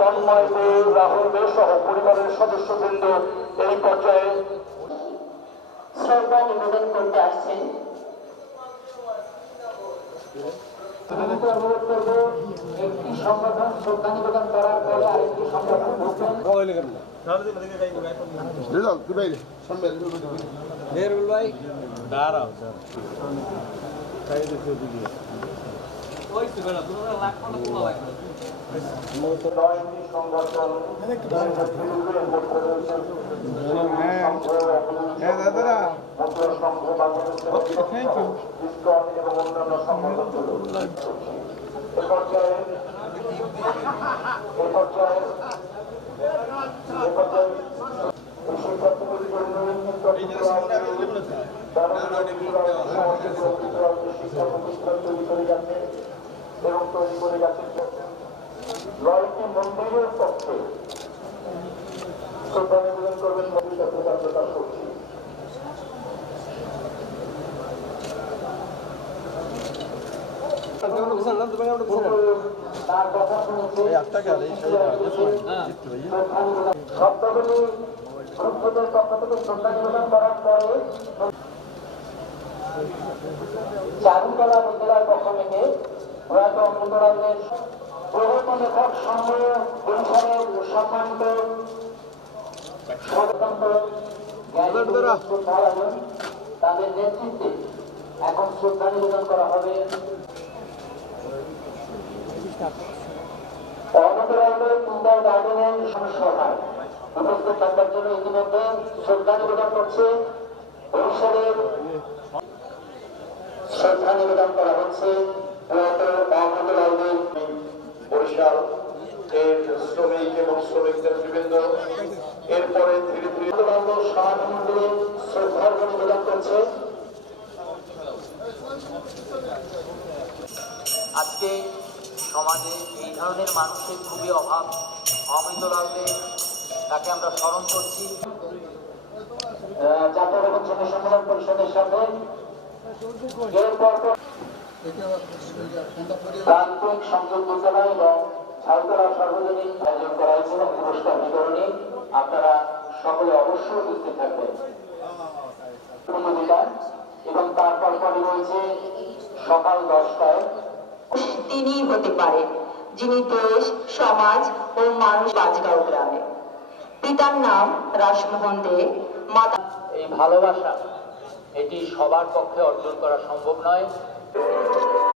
তন্ময় দে, রাহুল দে সহ পরিবারের সদস্যবৃন্দ এই পর্যায়ে শ্রদ্ধা নিবেদন করতে আসছেন। একটি সংগঠন শ্রদ্ধা নিবেদন করার পরে আরেকটি সংগঠন এবং তৈরি করে যাচ্ছেন লয়টি মন্দিরের পক্ষে শ্রদ্ধা নিবেদন করবেন মন্দির প্রকাশ করছি। তার কথা শুনেছে শব্দগুলি গ্রুপদের পক্ষ থেকে শ্রদ্ধা নিবেদন করার পরে চারুকলা বিদ্যালয়ের পক্ষ থেকে প্রয়াত অমৃতরাজের প্রগত লেখক সংঘ পরিষদের সম্মানিত তাদের নেতৃত্বে এখন শ্রদ্ধা নিবেদন করা হবে। অমৃতরাজের সুন্দর গার্ডেনের সভায় উপস্থিত থাকার জন্য ইতিমধ্যে শ্রদ্ধা নিবেদন করছে পরিষদের শ্রদ্ধা নিবেদন করা হচ্ছে বরিশাল এর শ্রমিক এবং শ্রমিকদের বৃন্দ। এরপরে ধীরে ধীরে সমাজমন্ডলে শ্রদ্ধার্ঘ নিবেদন করছে। আজকে সমাজে এই ধরনের মানুষের খুবই অভাব। অমৃতলালদের তাকে আমরা স্মরণ করছি। জাতীয় শ্রমিক সম্মেলন পরিষদের সাথে প্রান্তিক সংযোগ বিদ্যালয় এবং ছাত্ররা সর্বজনীন আয়োজন করা হয়েছিল পুরস্কার বিতরণী। আপনারা সকলে অবশ্যই উপস্থিত থাকবেন এবং তারপর পরে রয়েছে সকাল 10টায়। তিনি হতে পারেন যিনি দেশ, সমাজ ও মানুষ বাজগাঁও গ্রামে। পিতার নাম রাসমোহন দে, মাতা। এই ভালোবাসা এটি সবার পক্ষে অর্জন করা সম্ভব নয়।